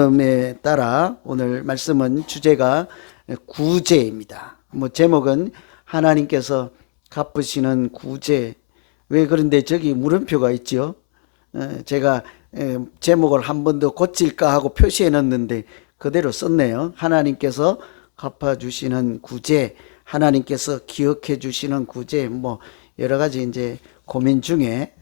에 따라 오늘 말씀은 주제가 구제입니다. 제목은 하나님께서 갚으시는 구제. 왜 그런데 저기 물음표가 있죠? 제가 제목을 한 번 더 고칠까 하고 표시해 놨는데 그대로 썼네요. 하나님께서 갚아주시는 구제, 하나님께서 기억해 주시는 구제, 여러 가지 이제 고민 중에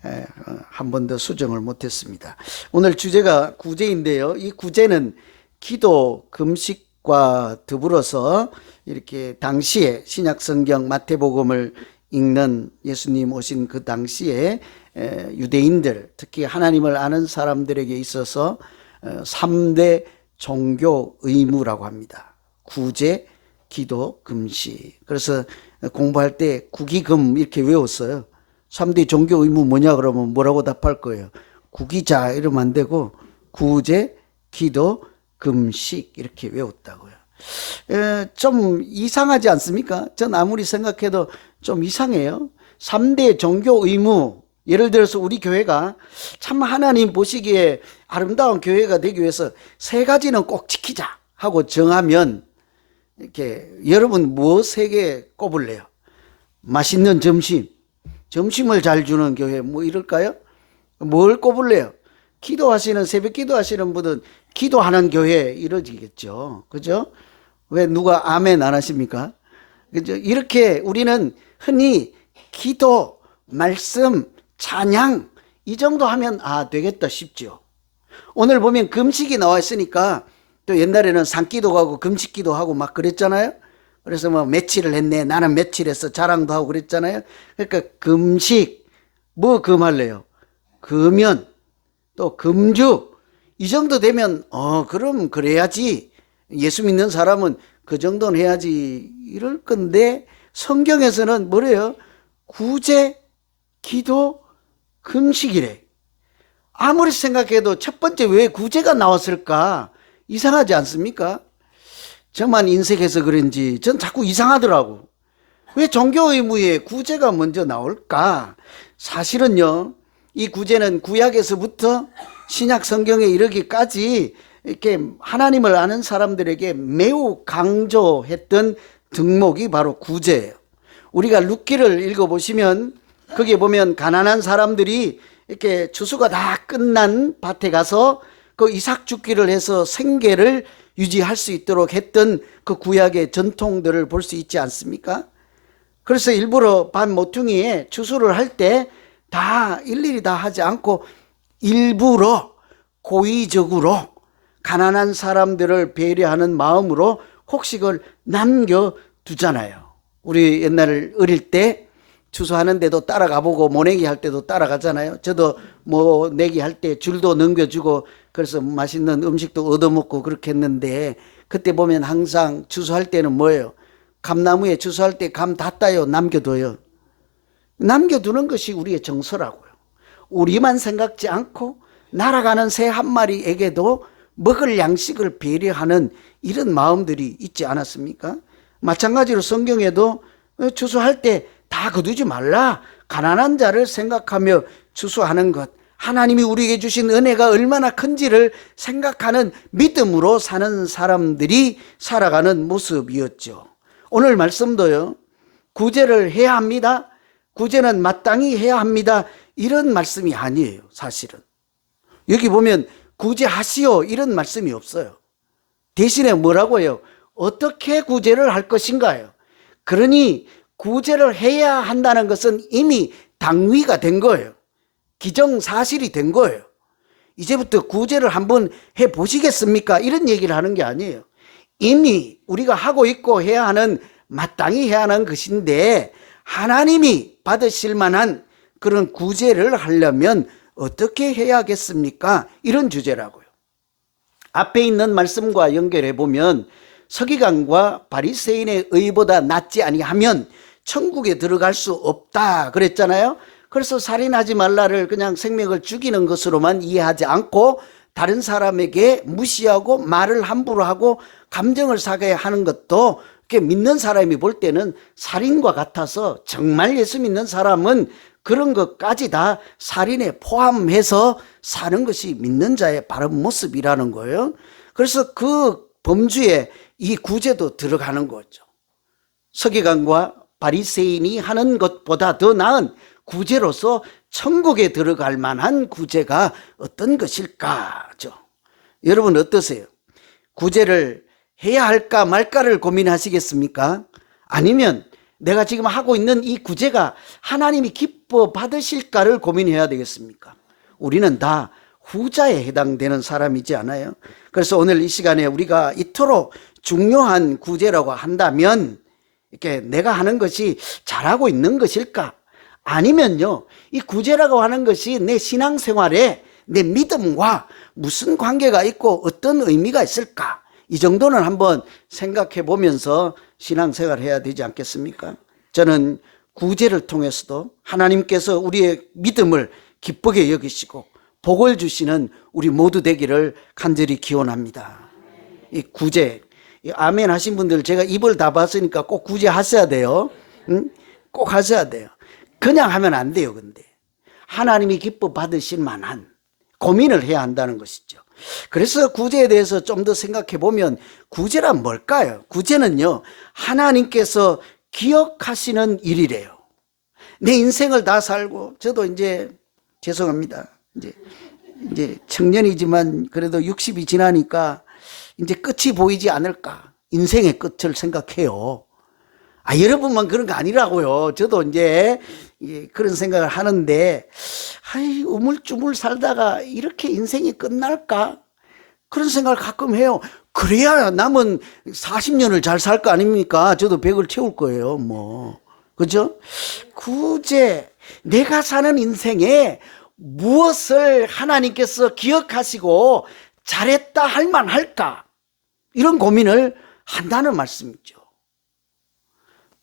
한 번 더 수정을 못했습니다. 오늘 주제가 구제인데요. 이 구제는 기도, 금식과 더불어서 이렇게 당시에 신약성경 마태복음을 읽는 예수님 오신 그 당시에 유대인들, 특히 하나님을 아는 사람들에게 있어서 3대 종교 의무라고 합니다. 구제, 기도, 금식. 그래서 공부할 때 구기금 이렇게 외웠어요. 3대 종교 의무 뭐냐 그러면 뭐라고 답할 거예요? 구기자 이러면 안 되고 구제, 기도, 금식 이렇게 외웠다고요. 좀 이상하지 않습니까? 전 아무리 생각해도 좀 이상해요. 3대 종교 의무, 예를 들어서 우리 교회가 참 하나님 보시기에 아름다운 교회가 되기 위해서 3가지는 꼭 지키자 하고 정하면 이렇게 여러분 뭐 3개 꼽을래요? 맛있는 점심을 잘 주는 교회 이럴까요? 뭘 꼽을래요? 기도하시는 새벽 기도하시는 분은 기도하는 교회 이러지겠죠. 그죠? 왜 누가 아멘 안 하십니까? 그죠? 이렇게 우리는 흔히 기도, 말씀, 찬양 이 정도 하면 되겠다 싶죠. 오늘 보면 금식이 나와 있으니까 또 옛날에는 산기도 가고 금식기도 하고 막 그랬잖아요. 그래서 며칠을 했네, 나는 며칠 했어 자랑도 하고 그랬잖아요. 그러니까 금식, 금할래요? 금연, 또 금주 이 정도 되면 그럼 그래야지, 예수 믿는 사람은 그 정도는 해야지 이럴 건데 성경에서는 뭐래요? 구제, 기도, 금식이래. 아무리 생각해도 첫 번째 왜 구제가 나왔을까? 이상하지 않습니까? 저만 인색해서 그런지 전 자꾸 이상하더라고. 왜 종교 의무에 구제가 먼저 나올까? 사실은요, 이 구제는 구약에서부터 신약 성경에 이르기까지 이렇게 하나님을 아는 사람들에게 매우 강조했던 덕목이 바로 구제예요. 우리가 룻기를 읽어보시면 거기에 보면 가난한 사람들이 이렇게 추수가 다 끝난 밭에 가서 그 이삭 죽기를 해서 생계를 유지할 수 있도록 했던 그 구약의 전통들을 볼 수 있지 않습니까? 그래서 일부러 밭 모퉁이에 추수를 할 때 다 일일이 다 하지 않고 일부러 고의적으로 가난한 사람들을 배려하는 마음으로 혹식을 남겨두잖아요. 우리 옛날 어릴 때 추수하는데도 따라가보고 모내기 할 때도 따라가잖아요. 저도 모내기 할 때 줄도 넘겨주고 그래서 맛있는 음식도 얻어먹고 그렇게 했는데, 그때 보면 항상 추수할 때는 뭐예요? 감나무에 추수할 때 감 다 따요? 남겨둬요? 남겨두는 것이 우리의 정서라고요. 우리만 생각지 않고 날아가는 새 한 마리에게도 먹을 양식을 배려하는 이런 마음들이 있지 않았습니까? 마찬가지로 성경에도 추수할 때 다 거두지 말라, 가난한 자를 생각하며 추수하는 것, 하나님이 우리에게 주신 은혜가 얼마나 큰지를 생각하는 믿음으로 사는 사람들이 살아가는 모습이었죠. 오늘 말씀도요, 구제를 해야 합니다, 구제는 마땅히 해야 합니다, 이런 말씀이 아니에요. 사실은 여기 보면 구제하시오 이런 말씀이 없어요. 대신에 뭐라고 해요? 어떻게 구제를 할 것인가요? 그러니 구제를 해야 한다는 것은 이미 당위가 된 거예요. 기정사실이 된 거예요. 이제부터 구제를 한번 해보시겠습니까? 이런 얘기를 하는 게 아니에요. 이미 우리가 하고 있고 해야 하는, 마땅히 해야 하는 것인데 하나님이 받으실 만한 그런 구제를 하려면 어떻게 해야겠습니까? 이런 주제라고요. 앞에 있는 말씀과 연결해 보면 서기관과 바리새인의 의보다 낫지 아니하면 천국에 들어갈 수 없다 그랬잖아요. 그래서 살인하지 말라를 그냥 생명을 죽이는 것으로만 이해하지 않고 다른 사람에게 무시하고 말을 함부로 하고 감정을 상하게 하는 것도 믿는 사람이 볼 때는 살인과 같아서, 정말 예수 믿는 사람은 그런 것까지 다 살인에 포함해서 사는 것이 믿는 자의 바른 모습이라는 거예요. 그래서 그 범주에 이 구제도 들어가는 거죠. 서기관과 바리새인이 하는 것보다 더 나은 구제로서 천국에 들어갈 만한 구제가 어떤 것일까죠. 여러분 어떠세요? 구제를 해야 할까 말까를 고민하시겠습니까? 아니면 내가 지금 하고 있는 이 구제가 하나님이 기뻐 받으실까를 고민해야 되겠습니까? 우리는 다 후자에 해당되는 사람이지 않아요? 그래서 오늘 이 시간에 우리가 이토록 중요한 구제라고 한다면 이렇게 내가 하는 것이 잘하고 있는 것일까? 아니면요, 이 구제라고 하는 것이 내 신앙생활에 내 믿음과 무슨 관계가 있고 어떤 의미가 있을까? 이 정도는 한번 생각해 보면서 신앙생활을 해야 되지 않겠습니까? 저는 구제를 통해서도 하나님께서 우리의 믿음을 기쁘게 여기시고 복을 주시는 우리 모두 되기를 간절히 기원합니다. 이 구제, 아멘 하신 분들 제가 입을 다 봤으니까 꼭 구제하셔야 돼요. 응? 꼭 하셔야 돼요. 그냥 하면 안 돼요. 근데 하나님이 기뻐 받으실 만한 고민을 해야 한다는 것이죠. 그래서 구제에 대해서 좀 더 생각해 보면 구제란 뭘까요? 구제는요, 하나님께서 기억하시는 일이래요. 내 인생을 다 살고, 저도 이제 죄송합니다. 이제 청년이지만 그래도 60이 지나니까 이제 끝이 보이지 않을까? 인생의 끝을 생각해요. 여러분만 그런 거 아니라고요. 저도 이제 그런 생각을 하는데, 우물쭈물 살다가 이렇게 인생이 끝날까? 그런 생각을 가끔 해요. 그래야 남은 40년을 잘 살 거 아닙니까? 저도 100을 채울 거예요, 뭐. 그죠? 구제, 내가 사는 인생에 무엇을 하나님께서 기억하시고 잘했다 할 만할까? 이런 고민을 한다는 말씀이죠.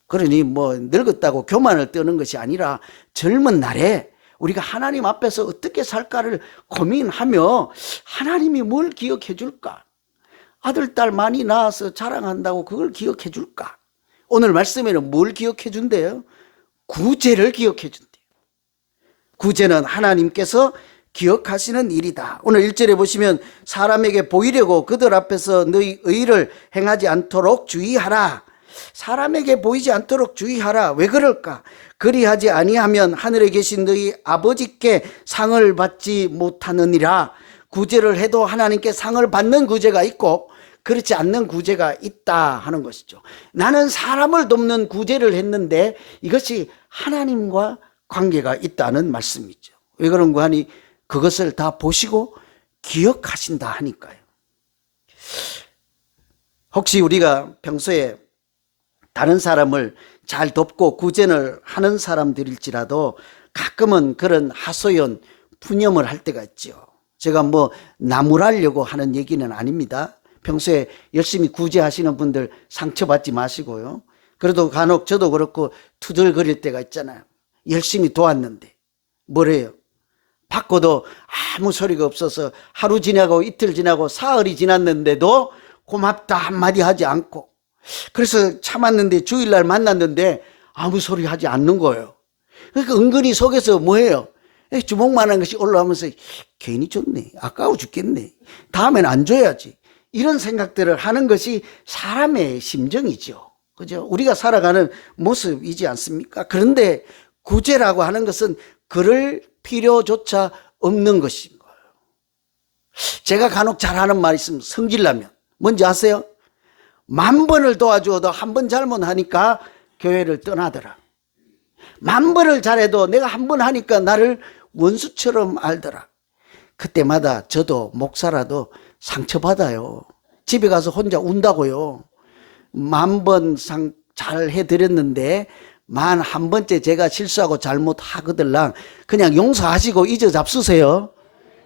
그러니 뭐 늙었다고 교만을 떠는 것이 아니라 젊은 날에 우리가 하나님 앞에서 어떻게 살까를 고민하며 하나님이 뭘 기억해 줄까? 아들, 딸 많이 낳아서 자랑한다고 그걸 기억해 줄까? 오늘 말씀에는 뭘 기억해 준대요? 구제를 기억해 준대요. 구제는 하나님께서 기억하시는 일이다. 오늘 1절에 보시면 사람에게 보이려고 그들 앞에서 너희 의를 행하지 않도록 주의하라. 사람에게 보이지 않도록 주의하라. 왜 그럴까? 그리하지 아니하면 하늘에 계신 너희 아버지께 상을 받지 못하느니라. 구제를 해도 하나님께 상을 받는 구제가 있고 그렇지 않는 구제가 있다 하는 것이죠. 나는 사람을 돕는 구제를 했는데 이것이 하나님과 관계가 있다는 말씀이죠. 왜 그런가 하니 그것을 다 보시고 기억하신다 하니까요. 혹시 우리가 평소에 다른 사람을 잘 돕고 구제를 하는 사람들일지라도 가끔은 그런 하소연, 푸념을 할 때가 있죠. 제가 뭐 나무라려고 하는 얘기는 아닙니다. 평소에 열심히 구제하시는 분들 상처받지 마시고요. 그래도 간혹 저도 그렇고 투덜거릴 때가 있잖아요. 열심히 도왔는데 뭐래요? 받고도 아무 소리가 없어서 하루 지나고 이틀 지나고 사흘이 지났는데도 고맙다 한마디 하지 않고, 그래서 참았는데 주일날 만났는데 아무 소리 하지 않는 거예요. 그러니까 은근히 속에서 뭐예요? 주먹만한 것이 올라오면서 괜히 줬네, 아까워 죽겠네, 다음엔 안 줘야지, 이런 생각들을 하는 것이 사람의 심정이죠. 그죠? 우리가 살아가는 모습이지 않습니까? 그런데 구제라고 하는 것은 그럴 필요조차 없는 것인 거예요. 제가 간혹 잘하는 말이 있으면 성질나면 뭔지 아세요? 10,000번을 도와주어도 한 번 잘못하니까 교회를 떠나더라. 10,000번을 잘해도 내가 한 번 하니까 나를 원수처럼 알더라. 그때마다 저도 목사라도 상처받아요. 집에 가서 혼자 운다고요. 10,000번 잘 해드렸는데 11번째 제가 실수하고 잘못하거들랑 그냥 용서하시고 잊어 잡수세요.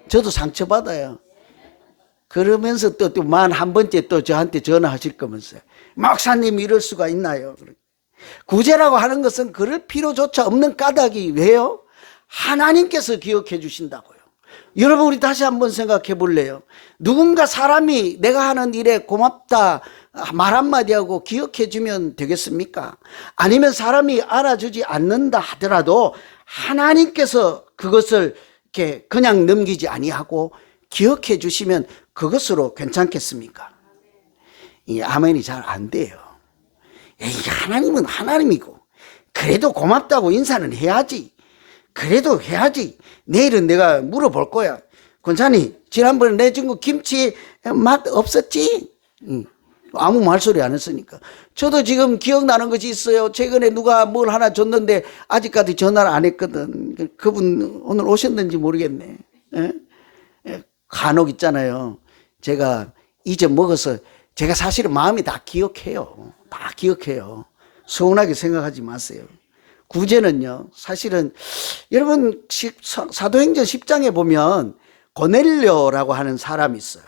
저도 상처받아요. 그러면서 또 11번째 또 저한테 전화하실 거면서요. 목사님 이럴 수가 있나요? 구제라고 하는 것은 그럴 필요조차 없는 까닭이 왜요? 하나님께서 기억해 주신다고요. 여러분, 우리 다시 한번 생각해 볼래요? 누군가 사람이 내가 하는 일에 고맙다 말 한마디 하고 기억해 주면 되겠습니까? 아니면 사람이 알아주지 않는다 하더라도 하나님께서 그것을 이렇게 그냥 넘기지 아니하고 기억해 주시면 그것으로 괜찮겠습니까? 이 아멘이 잘 안 돼요. 에이, 하나님은 하나님이고 그래도 고맙다고 인사는 해야지. 그래도 해야지. 내일은 내가 물어볼 거야. 권사님, 지난번에 내준 거 김치 맛 없었지? 아무 말소리 안 했으니까. 저도 지금 기억나는 것이 있어요. 최근에 누가 뭘 하나 줬는데 아직까지 전화를 안 했거든. 그분 오늘 오셨는지 모르겠네. 간혹 있잖아요. 제가 잊어먹어서 제가 사실은 마음이 다 기억해요. 다 기억해요. 서운하게 생각하지 마세요. 구제는요, 사실은 여러분 사도행전 10장에 보면 고넬료라고 하는 사람이 있어요.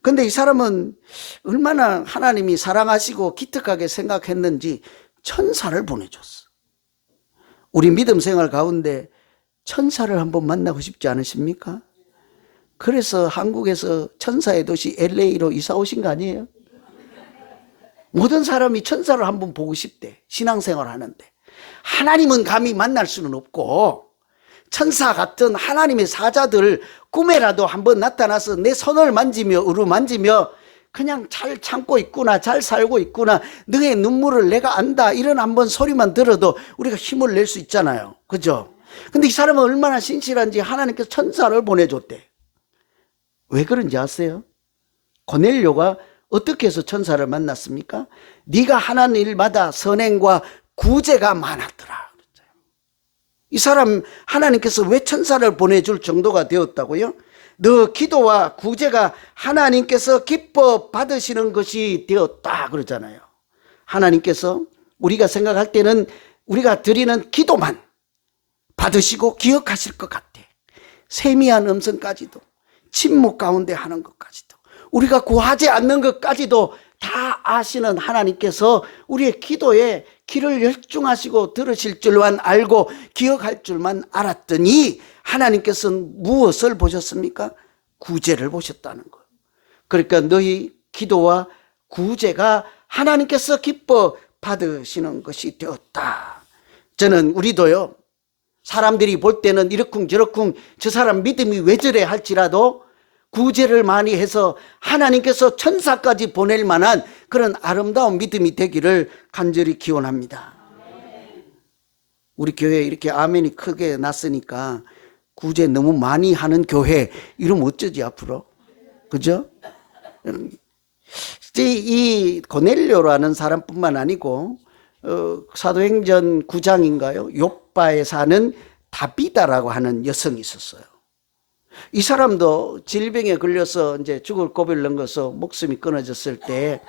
근데 이 사람은 얼마나 하나님이 사랑하시고 기특하게 생각했는지 천사를 보내줬어. 우리 믿음 생활 가운데 천사를 한번 만나고 싶지 않으십니까? 그래서 한국에서 천사의 도시 LA로 이사 오신 거 아니에요? 모든 사람이 천사를 한번 보고 싶대. 신앙생활 하는데. 하나님은 감히 만날 수는 없고 천사 같은 하나님의 사자들 꿈에라도 한번 나타나서 내 손을 만지며 어루만지며 그냥 잘 참고 있구나, 잘 살고 있구나, 너의 눈물을 내가 안다, 이런 한번 소리만 들어도 우리가 힘을 낼 수 있잖아요. 그죠? 근데 이 사람은 얼마나 신실한지 하나님께서 천사를 보내줬대. 왜 그런지 아세요? 고넬료가 어떻게 해서 천사를 만났습니까? 네가 하는 일마다 선행과 구제가 많았더라. 이 사람 하나님께서 왜 천사를 보내줄 정도가 되었다고요? 너 기도와 구제가 하나님께서 기뻐 받으시는 것이 되었다 그러잖아요. 하나님께서 우리가 생각할 때는 우리가 드리는 기도만 받으시고 기억하실 것 같아. 세미한 음성까지도, 침묵 가운데 하는 것까지도, 우리가 구하지 않는 것까지도 다 아시는 하나님께서 우리의 기도에 귀를 열중하시고 들으실 줄만 알고 기억할 줄만 알았더니 하나님께서는 무엇을 보셨습니까? 구제를 보셨다는 거예요. 그러니까 너희 기도와 구제가 하나님께서 기뻐 받으시는 것이 되었다. 저는 우리도요, 사람들이 볼 때는 이러쿵저러쿵 저 사람 믿음이 왜 저래 할지라도 구제를 많이 해서 하나님께서 천사까지 보낼 만한 그런 아름다운 믿음이 되기를 간절히 기원합니다. 우리 교회에 이렇게 아멘이 크게 났으니까 구제 너무 많이 하는 교회 이러면 어쩌지 앞으로? 그죠? 이 고넬료라는 사람뿐만 아니고 사도행전 9장인가요? 욥바에 사는 다비다라고 하는 여성이 있었어요. 이 사람도 질병에 걸려서 이제 죽을 고비를 넘겨서 목숨이 끊어졌을 때,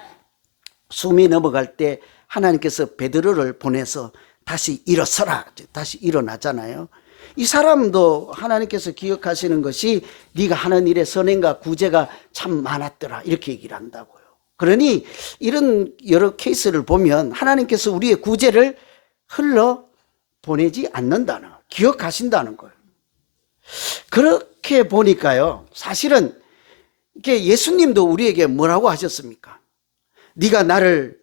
숨이 넘어갈 때 하나님께서 베드로를 보내서 다시 일어서라, 다시 일어나잖아요. 이 사람도 하나님께서 기억하시는 것이 네가 하는 일에 선행과 구제가 참 많았더라, 이렇게 얘기를 한다고요. 그러니 이런 여러 케이스를 보면 하나님께서 우리의 구제를 흘러 보내지 않는다는, 기억하신다는 거예요. 그렇게 보니까요, 사실은 이게 예수님도 우리에게 뭐라고 하셨습니까? 네가 나를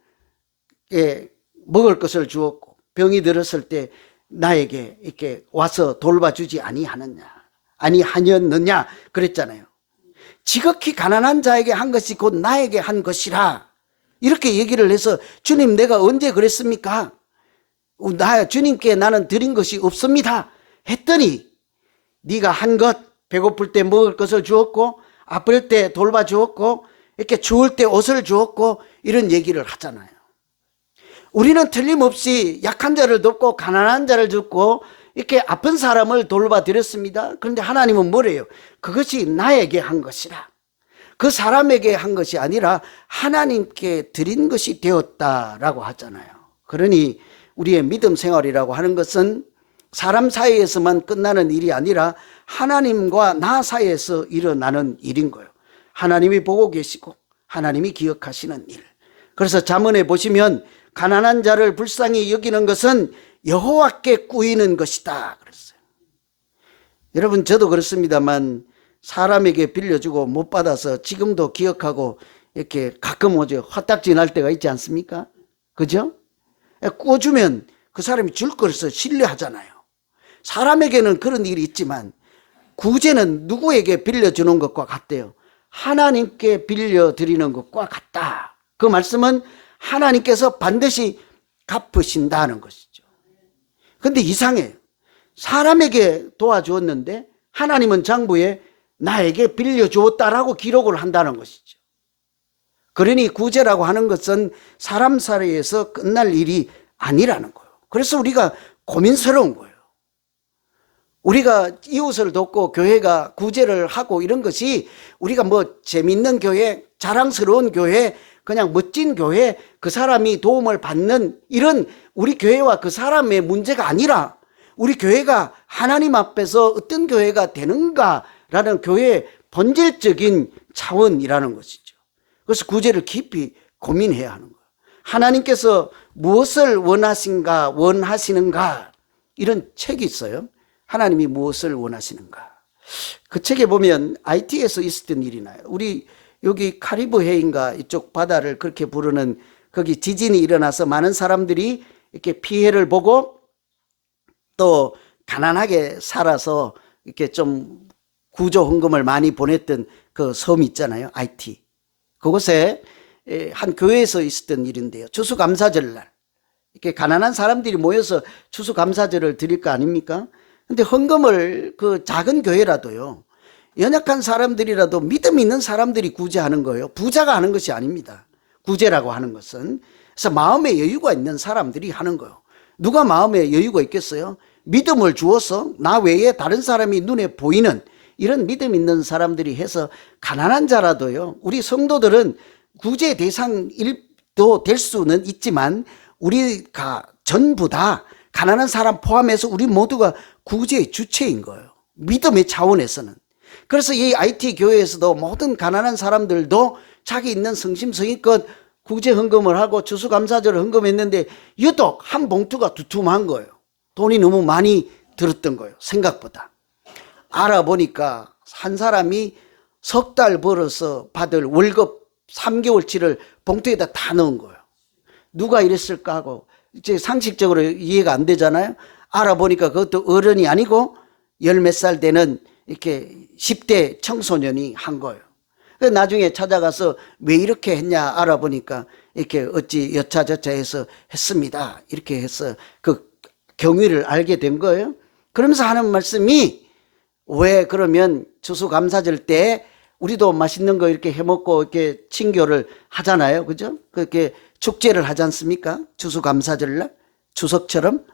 먹을 것을 주었고 병이 들었을 때 나에게 이렇게 와서 돌봐주지 아니하였느냐 그랬잖아요. 지극히 가난한 자에게 한 것이 곧 나에게 한 것이라, 이렇게 얘기를 해서 주님 내가 언제 그랬습니까? 주님께 나는 드린 것이 없습니다 했더니 네가 한 것, 배고플 때 먹을 것을 주었고 아플 때 돌봐주었고 이렇게 추울 때 옷을 주었고 이런 얘기를 하잖아요. 우리는 틀림없이 약한 자를 돕고 가난한 자를 돕고 이렇게 아픈 사람을 돌봐드렸습니다. 그런데 하나님은 뭐래요? 그것이 나에게 한 것이라. 그 사람에게 한 것이 아니라 하나님께 드린 것이 되었다라고 하잖아요. 그러니 우리의 믿음 생활이라고 하는 것은 사람 사이에서만 끝나는 일이 아니라 하나님과 나 사이에서 일어나는 일인 거예요. 하나님이 보고 계시고 하나님이 기억하시는 일. 그래서 잠언에 보시면 가난한 자를 불쌍히 여기는 것은 여호와께 꾸이는 것이다 그랬어요. 여러분, 저도 그렇습니다만 사람에게 빌려주고 못 받아서 지금도 기억하고 이렇게 가끔 오죠. 화딱지 날 때가 있지 않습니까? 그죠? 꾸어주면 그 사람이 줄 것을 신뢰하잖아요. 사람에게는 그런 일이 있지만 구제는 누구에게 빌려주는 것과 같대요? 하나님께 빌려드리는 것과 같다. 그 말씀은 하나님께서 반드시 갚으신다는 것이죠. 근데 이상해요. 사람에게 도와주었는데 하나님은 장부에 나에게 빌려주었다라고 기록을 한다는 것이죠. 그러니 구제라고 하는 것은 사람 사이에서 끝날 일이 아니라는 거예요. 그래서 우리가 고민스러운 거예요. 우리가 이웃을 돕고 교회가 구제를 하고 이런 것이 우리가 뭐 재밌는 교회, 자랑스러운 교회, 그냥 멋진 교회, 그 사람이 도움을 받는 이런 우리 교회와 그 사람의 문제가 아니라 우리 교회가 하나님 앞에서 어떤 교회가 되는가라는 교회의 본질적인 차원이라는 것이죠. 그래서 구제를 깊이 고민해야 하는 거예요. 하나님께서 무엇을 원하시는가 이런 책이 있어요. 하나님이 무엇을 원하시는가. 그 책에 보면 IT에서 있었던 일이 나요. 우리 여기 카리브 해인가 이쪽 바다를 그렇게 부르는 거기 지진이 일어나서 많은 사람들이 이렇게 피해를 보고 또 가난하게 살아서 이렇게 좀 구조 헌금을 많이 보냈던 그 섬이 있잖아요. IT. 그곳에 한 교회에서 있었던 일인데요. 추수감사절날 이렇게 가난한 사람들이 모여서 추수감사절을 드릴 거 아닙니까? 근데 헌금을 그 작은 교회라도요. 연약한 사람들이라도 믿음 있는 사람들이 구제하는 거예요. 부자가 하는 것이 아닙니다. 구제라고 하는 것은. 그래서 마음에 여유가 있는 사람들이 하는 거예요. 누가 마음에 여유가 있겠어요? 믿음을 주어서 나 외에 다른 사람이 눈에 보이는 이런 믿음 있는 사람들이 해서 가난한 자라도요. 우리 성도들은 구제 대상도 될 수는 있지만 우리가 전부 다 가난한 사람 포함해서 우리 모두가 구제의 주체인 거예요. 믿음의 차원에서는. 그래서 이 IT 교회에서도 모든 가난한 사람들도 자기 있는 성심성의껏 구제 헌금을 하고 추수감사절을 헌금했는데 유독 한 봉투가 두툼한 거예요. 돈이 너무 많이 들었던 거예요. 생각보다. 알아보니까 한 사람이 석 달 벌어서 받을 월급 3개월치를 봉투에다 다 넣은 거예요. 누가 이랬을까 하고 이제 상식적으로 이해가 안 되잖아요. 알아보니까 그것도 어른이 아니고 열 몇 살 되는 이렇게 10대 청소년이 한 거예요. 나중에 찾아가서 왜 이렇게 했냐 알아보니까 이렇게 어찌 여차저차 해서 했습니다. 이렇게 해서 그 경위를 알게 된 거예요. 그러면서 하는 말씀이 왜 그러면 추수감사절 때 우리도 맛있는 거 이렇게 해먹고 이렇게 친교를 하잖아요. 그죠? 그렇게 축제를 하지 않습니까? 추수감사절날 추석처럼.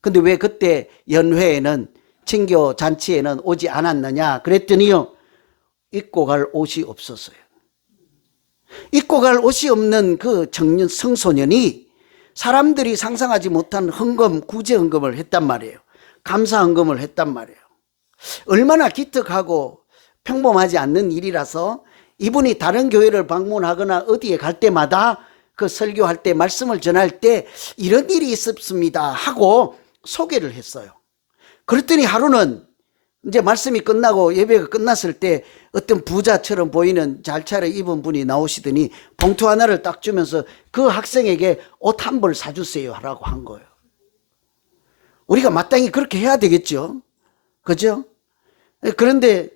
근데 왜 그때 연회에는 친교 잔치에는 오지 않았느냐 그랬더니요. 입고 갈 옷이 없었어요. 입고 갈 옷이 없는 그 청년 청소년이 사람들이 상상하지 못한 헌금, 구제 헌금을 했단 말이에요. 감사 헌금을 했단 말이에요. 얼마나 기특하고 평범하지 않는 일이라서 이분이 다른 교회를 방문하거나 어디에 갈 때마다 그 설교할 때 말씀을 전할 때 이런 일이 있었습니다 하고 소개를 했어요. 그랬더니 하루는 이제 말씀이 끝나고 예배가 끝났을 때 어떤 부자처럼 보이는 잘 차려입은 분이 나오시더니 봉투 하나를 딱 주면서 그 학생에게 옷 한 벌 사주세요 라고 한 거예요. 우리가 마땅히 그렇게 해야 되겠죠. 그죠? 그런데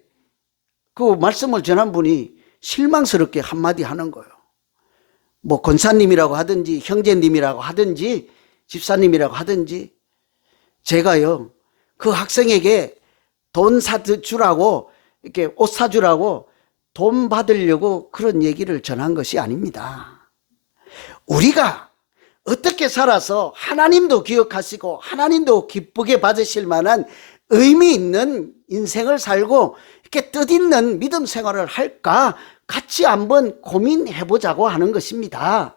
그 말씀을 전한 분이 실망스럽게 한마디 하는 거예요. 뭐 권사님이라고 하든지 형제님이라고 하든지 집사님이라고 하든지 제가요 그 학생에게 돈 사주라고 이렇게 옷 사주라고 돈 받으려고 그런 얘기를 전한 것이 아닙니다. 우리가 어떻게 살아서 하나님도 기억하시고 하나님도 기쁘게 받으실 만한 의미 있는 인생을 살고 이렇게 뜻있는 믿음 생활을 할까 같이 한번 고민해 보자고 하는 것입니다.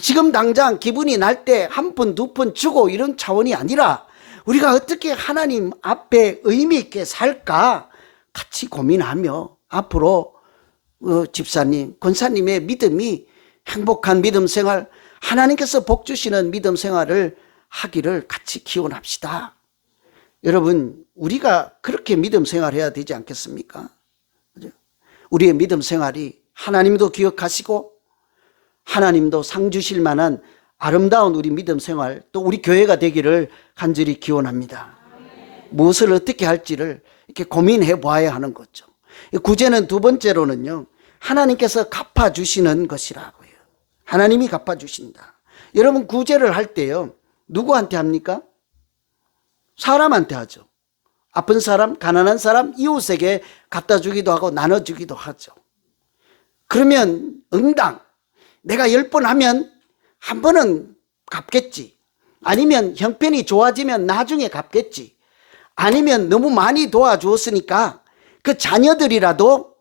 지금 당장 기분이 날 때 한 푼, 두 푼 주고 이런 차원이 아니라 우리가 어떻게 하나님 앞에 의미 있게 살까 같이 고민하며 앞으로 집사님, 권사님의 믿음이 행복한 믿음 생활, 하나님께서 복 주시는 믿음 생활을 하기를 같이 기원합시다. 여러분, 우리가 그렇게 믿음 생활해야 되지 않겠습니까? 우리의 믿음 생활이 하나님도 기억하시고 하나님도 상 주실 만한 아름다운 우리 믿음 생활, 또 우리 교회가 되기를 간절히 기원합니다. 무엇을 어떻게 할지를 이렇게 고민해 봐야 하는 거죠. 구제는 두 번째로는요, 하나님께서 갚아주시는 것이라고요. 하나님이 갚아주신다. 여러분, 구제를 할 때요, 누구한테 합니까? 사람한테 하죠. 아픈 사람, 가난한 사람, 이웃에게 갖다 주기도 하고 나눠주기도 하죠. 그러면 응당, 내가 10번 하면 한 번은 갚겠지. 아니면 형편이 좋아지면 나중에 갚겠지. 아니면 너무 많이 도와주었으니까 그 자녀들이라도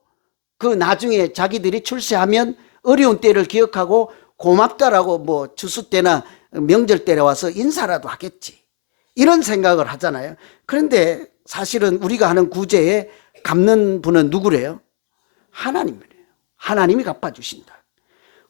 그 나중에 자기들이 출세하면 어려운 때를 기억하고 고맙다라고 뭐 추수 때나 명절 때에 와서 인사라도 하겠지. 이런 생각을 하잖아요. 그런데 사실은 우리가 하는 구제에 갚는 분은 누구래요? 하나님이래요. 하나님이 갚아주신다.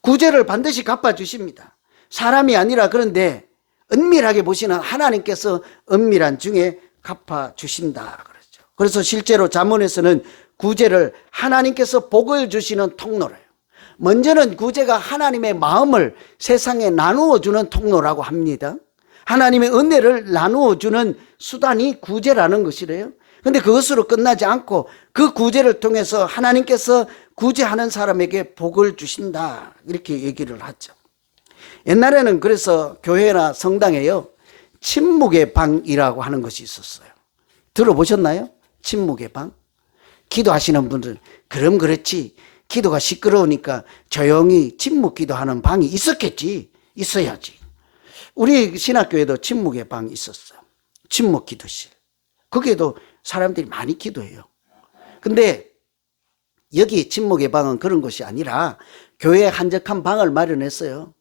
구제를 반드시 갚아주십니다. 사람이 아니라. 그런데 은밀하게 보시는 하나님께서 은밀한 중에 갚아주신다 그러죠. 그래서 실제로 잠언에서는 구제를 하나님께서 복을 주시는 통로래요. 먼저는 구제가 하나님의 마음을 세상에 나누어 주는 통로라고 합니다. 하나님의 은혜를 나누어 주는 수단이 구제라는 것이래요. 그런데 그것으로 끝나지 않고 그 구제를 통해서 하나님께서 구제하는 사람에게 복을 주신다, 이렇게 얘기를 하죠. 옛날에는 그래서 교회나 성당에요, 침묵의 방이라고 하는 것이 있었어요. 들어보셨나요? 침묵의 방? 기도하시는 분들, 그럼 그렇지, 기도가 시끄러우니까 조용히 침묵 기도하는 방이 있었겠지. 있어야지. 우리 신학교에도 침묵의 방이 있었어요. 침묵 기도실. 거기에도 사람들이 많이 기도해요. 근데 여기 침묵의 방은 그런 것이 아니라 교회에 한적한 방을 마련했어요.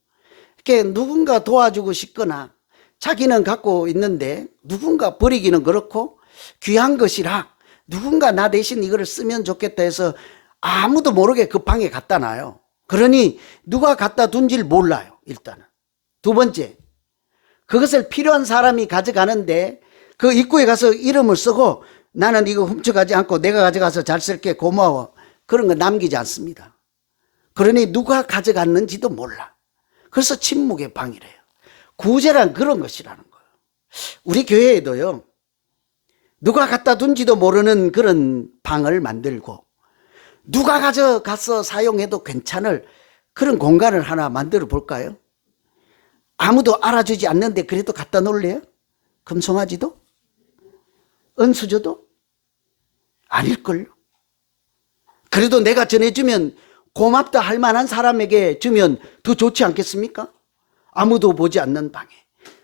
이렇게 누군가 도와주고 싶거나 자기는 갖고 있는데 누군가 버리기는 그렇고 귀한 것이라 누군가 나 대신 이거를 쓰면 좋겠다 해서 아무도 모르게 그 방에 갖다 놔요. 그러니 누가 갖다 둔지를 몰라요. 일단은. 두 번째, 그것을 필요한 사람이 가져가는데 그 입구에 가서 이름을 쓰고 나는 이거 훔쳐가지 않고 내가 가져가서 잘 쓸게, 고마워, 그런 거 남기지 않습니다. 그러니 누가 가져갔는지도 몰라. 그래서 침묵의 방이래요. 구제란 그런 것이라는 거예요. 우리 교회에도요, 누가 갖다 둔지도 모르는 그런 방을 만들고 누가 가져가서 사용해도 괜찮을 그런 공간을 하나 만들어 볼까요? 아무도 알아주지 않는데 그래도 갖다 놓을래요? 금송아지도? 은수저도? 아닐걸요. 그래도 내가 전해주면 고맙다 할 만한 사람에게 주면 더 좋지 않겠습니까? 아무도 보지 않는 방에.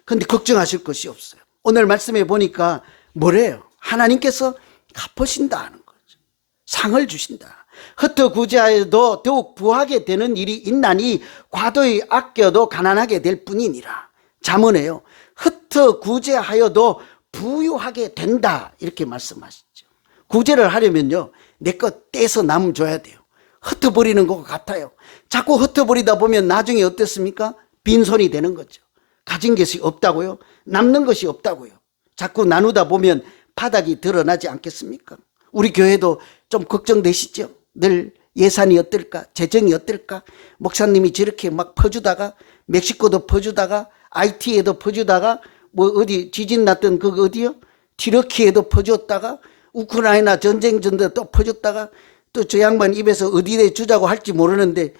그런데 걱정하실 것이 없어요. 오늘 말씀해 보니까 뭐래요? 하나님께서 갚으신다는 거죠. 상을 주신다. 흩어 구제하여도 더욱 부하게 되는 일이 있나니 과도히 아껴도 가난하게 될 뿐이니라. 잠언에요, 흩어 구제하여도 부유하게 된다, 이렇게 말씀하시죠. 구제를 하려면요, 내 것 떼서 남 줘야 돼요. 흩어버리는 것 같아요. 자꾸 흩어버리다 보면 나중에 어떻습니까? 빈손이 되는 거죠. 가진 것이 없다고요? 남는 것이 없다고요? 자꾸 나누다 보면 바닥이 드러나지 않겠습니까? 우리 교회도 좀 걱정되시죠? 늘 예산이 어떨까? 재정이 어떨까? 목사님이 저렇게 막 퍼주다가 멕시코도 퍼주다가 IT에도 퍼주다가 뭐 어디 지진 났던 그 어디요? 티르키에도 퍼줬다가 우크라이나 전쟁 전에 또 퍼줬다가 또 저 양반 입에서 어디에 주자고 할지 모르는데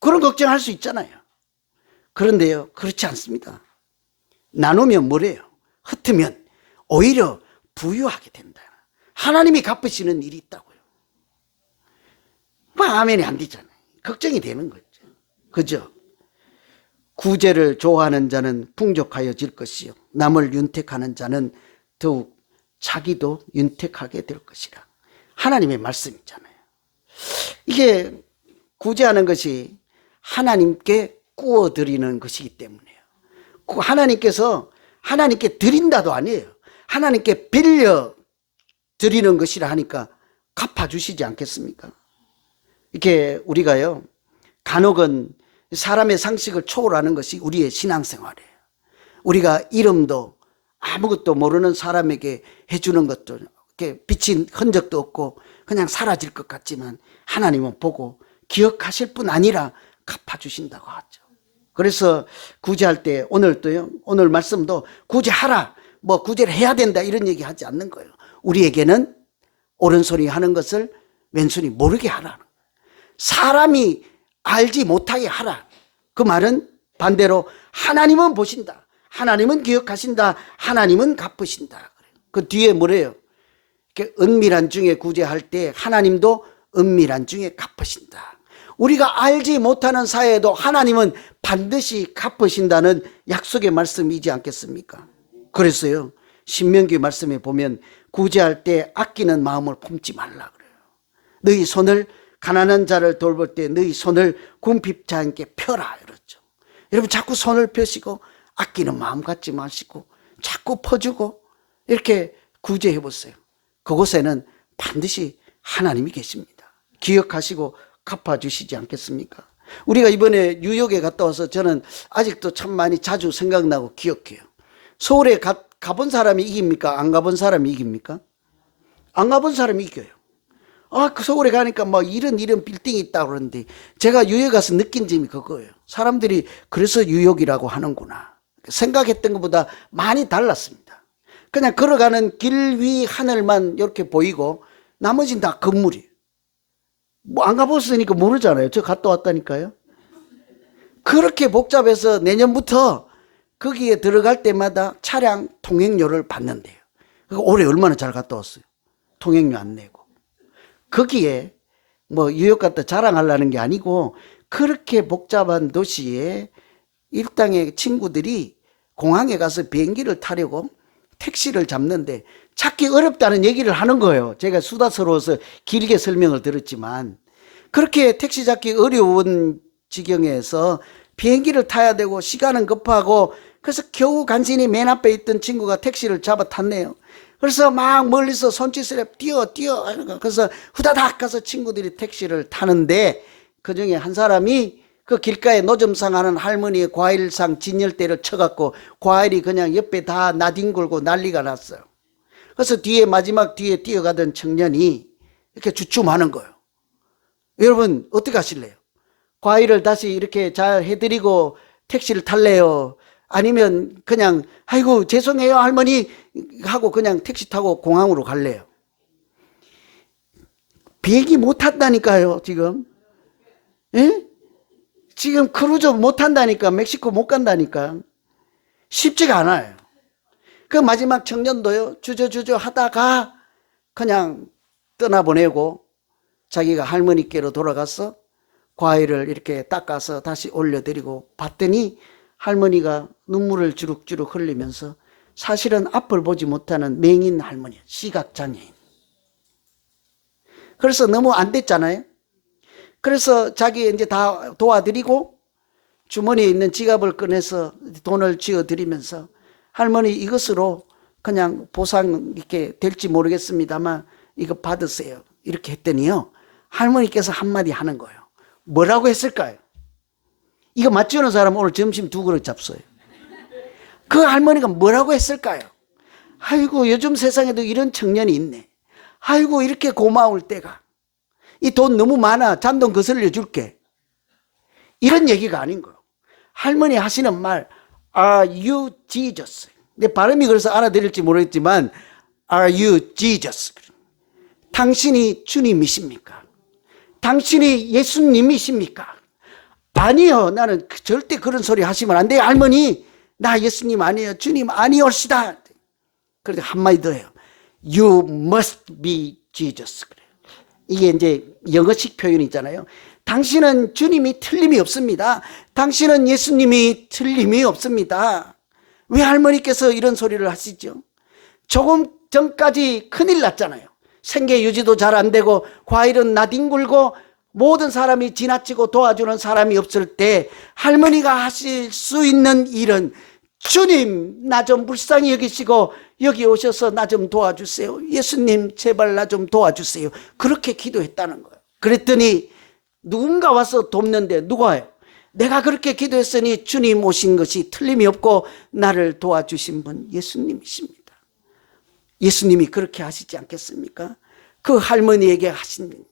그런 걱정할 수 있잖아요. 그런데요, 그렇지 않습니다. 나누면 뭐래요? 흩으면 오히려 부유하게 된다. 하나님이 갚으시는 일이 있다고요. 뭐 아멘이 안 되잖아요. 걱정이 되는 거죠. 그죠? 구제를 좋아하는 자는 풍족하여질 것이요, 남을 윤택하는 자는 더욱 자기도 윤택하게 될 것이라. 하나님의 말씀이잖아요. 이게 구제하는 것이 하나님께 구워드리는 것이기 때문이에요. 하나님께서 하나님께 드린다도 아니에요. 하나님께 빌려 드리는 것이라 하니까 갚아주시지 않겠습니까? 이렇게 우리가요, 간혹은 사람의 상식을 초월하는 것이 우리의 신앙생활이에요. 우리가 이름도 아무것도 모르는 사람에게 해주는 것도 이렇게 비친 흔적도 없고 그냥 사라질 것 같지만 하나님은 보고 기억하실 뿐 아니라 갚아주신다고 하죠. 그래서 구제할 때 오늘도요, 오늘 말씀도 구제하라, 뭐 구제를 해야 된다 이런 얘기 하지 않는 거예요. 우리에게는 오른손이 하는 것을 왼손이 모르게 하라. 사람이 알지 못하게 하라. 그 말은 반대로 하나님은 보신다. 하나님은 기억하신다. 하나님은 갚으신다. 그 뒤에 뭐래요? 은밀한 중에 구제할 때 하나님도 은밀한 중에 갚으신다. 우리가 알지 못하는 사이에도 하나님은 반드시 갚으신다는 약속의 말씀이지 않겠습니까? 그랬어요. 신명기 말씀에 보면 구제할 때 아끼는 마음을 품지 말라 그래요. 너희 손을 가난한 자를 돌볼 때 너희 손을 궁핍자 함께 펴라 이렇죠. 여러분 자꾸 손을 펴시고 아끼는 마음 갖지 마시고 자꾸 퍼주고 이렇게 구제해 보세요. 그곳에는 반드시 하나님이 계십니다. 기억하시고 갚아주시지 않겠습니까? 우리가 이번에 뉴욕에 갔다 와서 저는 아직도 참 많이 자주 생각나고 기억해요. 서울에 가본 사람이 이깁니까? 안 가본 사람이 이깁니까? 안 가본 사람이 이겨요. 그 서울에 가니까 막 이런 빌딩이 있다고 그러는데 제가 뉴욕에 가서 느낀 점이 그거예요. 사람들이 그래서 뉴욕이라고 하는구나. 생각했던 것보다 많이 달랐습니다. 그냥 걸어가는 길 위 하늘만 이렇게 보이고 나머지는 다 건물이에요. 뭐 안 가봤으니까 모르잖아요. 저 갔다 왔다니까요. 그렇게 복잡해서 내년부터 거기에 들어갈 때마다 차량 통행료를 받는데요. 올해 얼마나 잘 갔다 왔어요. 통행료 안 내고. 거기에 뭐 뉴욕 갔다 자랑하려는 게 아니고 그렇게 복잡한 도시에 일당의 친구들이 공항에 가서 비행기를 타려고 택시를 잡는데 찾기 어렵다는 얘기를 하는 거예요. 제가 수다스러워서 길게 설명을 들었지만 그렇게 택시 잡기 어려운 지경에서 비행기를 타야 되고 시간은 급하고 그래서 겨우 간신히 맨 앞에 있던 친구가 택시를 잡아 탔네요. 그래서 막 멀리서 손짓을 해 뛰어 그래서 후다닥 가서 친구들이 택시를 타는데 그중에 한 사람이 그 길가에 노점상 하는 할머니의 과일상 진열대를 쳐갖고 과일이 그냥 옆에 다 나뒹굴고 난리가 났어요. 그래서 마지막 뒤에 뛰어가던 청년이 이렇게 주춤하는 거예요. 여러분 어떻게 하실래요? 과일을 다시 이렇게 잘 해드리고 택시를 탈래요? 아니면 그냥 아이고 죄송해요 할머니 하고 그냥 택시 타고 공항으로 갈래요? 비행기 못 탄다니까요 지금. 예? 지금 크루즈 못 탄다니까. 멕시코 못 간다니까. 쉽지가 않아요. 그 마지막 청년도요 주저주저 하다가 그냥 떠나보내고 자기가 할머니께로 돌아가서 과일을 이렇게 닦아서 다시 올려드리고 봤더니 할머니가 눈물을 주룩주룩 흘리면서 사실은 앞을 보지 못하는 맹인 할머니, 시각장애인. 그래서 너무 안 됐잖아요. 그래서 자기 이제 다 도와드리고 주머니에 있는 지갑을 꺼내서 돈을 쥐어드리면서 할머니 이것으로 그냥 보상 이렇게 될지 모르겠습니다만 이거 받으세요. 이렇게 했더니요. 할머니께서 한마디 하는 거예요. 뭐라고 했을까요? 이거 맞추는 사람 오늘 점심 2그릇 잡숴요. 그 할머니가 뭐라고 했을까요? 아이고 요즘 세상에도 이런 청년이 있네. 아이고 이렇게 고마울 때가. 이 돈 너무 많아. 잔돈 거슬려 줄게. 이런 얘기가 아닌 거예요. 할머니 하시는 말 Are you Jesus? 내 발음이 그래서 알아들을지 모르겠지만 Are you Jesus? 당신이 주님이십니까? 당신이 예수님이십니까? 아니요. 나는 절대 그런 소리 하시면 안 돼요. 할머니 나 예수님 아니에요. 주님 아니올시다. 그런데 한마디 더 해요. You must be Jesus. 이게 이제 영어식 표현이 있잖아요. 당신은 주님이 틀림이 없습니다. 당신은 예수님이 틀림이 없습니다. 왜 할머니께서 이런 소리를 하시죠? 조금 전까지 큰일 났잖아요. 생계 유지도 잘 안 되고 과일은 나뒹굴고 모든 사람이 지나치고 도와주는 사람이 없을 때 할머니가 하실 수 있는 일은 주님 나 좀 불쌍히 여기시고 여기 오셔서 나 좀 도와주세요. 예수님 제발 나 좀 도와주세요. 그렇게 기도했다는 거예요. 그랬더니 누군가 와서 돕는데 누가요? 내가 그렇게 기도했으니 주님 오신 것이 틀림이 없고 나를 도와주신 분 예수님이십니다. 예수님이 그렇게 하시지 않겠습니까? 그 할머니에게 하신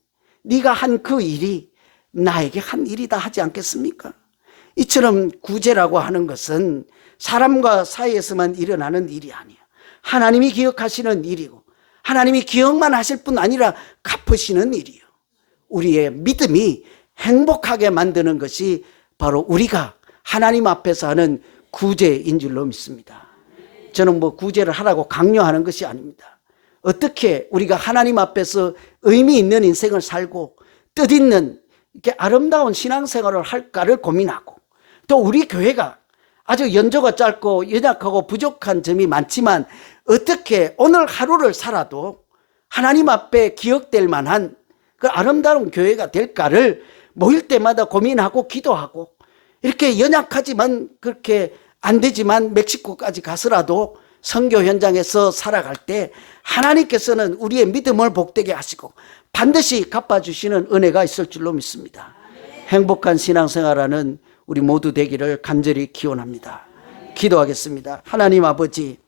네가 한 그 일이 나에게 한 일이다 하지 않겠습니까? 이처럼 구제라고 하는 것은 사람과 사이에서만 일어나는 일이 아니에요. 하나님이 기억하시는 일이고 하나님이 기억만 하실 뿐 아니라 갚으시는 일이에요. 우리의 믿음이 행복하게 만드는 것이 바로 우리가 하나님 앞에서 하는 구제인 줄로 믿습니다. 저는 뭐 구제를 하라고 강요하는 것이 아닙니다. 어떻게 우리가 하나님 앞에서 의미 있는 인생을 살고 뜻있는 이렇게 아름다운 신앙생활을 할까를 고민하고, 또 우리 교회가 아주 연조가 짧고 연약하고 부족한 점이 많지만 어떻게 오늘 하루를 살아도 하나님 앞에 기억될 만한 그 아름다운 교회가 될까를 모일 때마다 고민하고 기도하고, 이렇게 연약하지만 그렇게 안 되지만 멕시코까지 가서라도 선교 현장에서 살아갈 때 하나님께서는 우리의 믿음을 복되게 하시고 반드시 갚아주시는 은혜가 있을 줄로 믿습니다. 행복한 신앙생활하는 우리 모두 되기를 간절히 기원합니다. 기도하겠습니다. 하나님 아버지,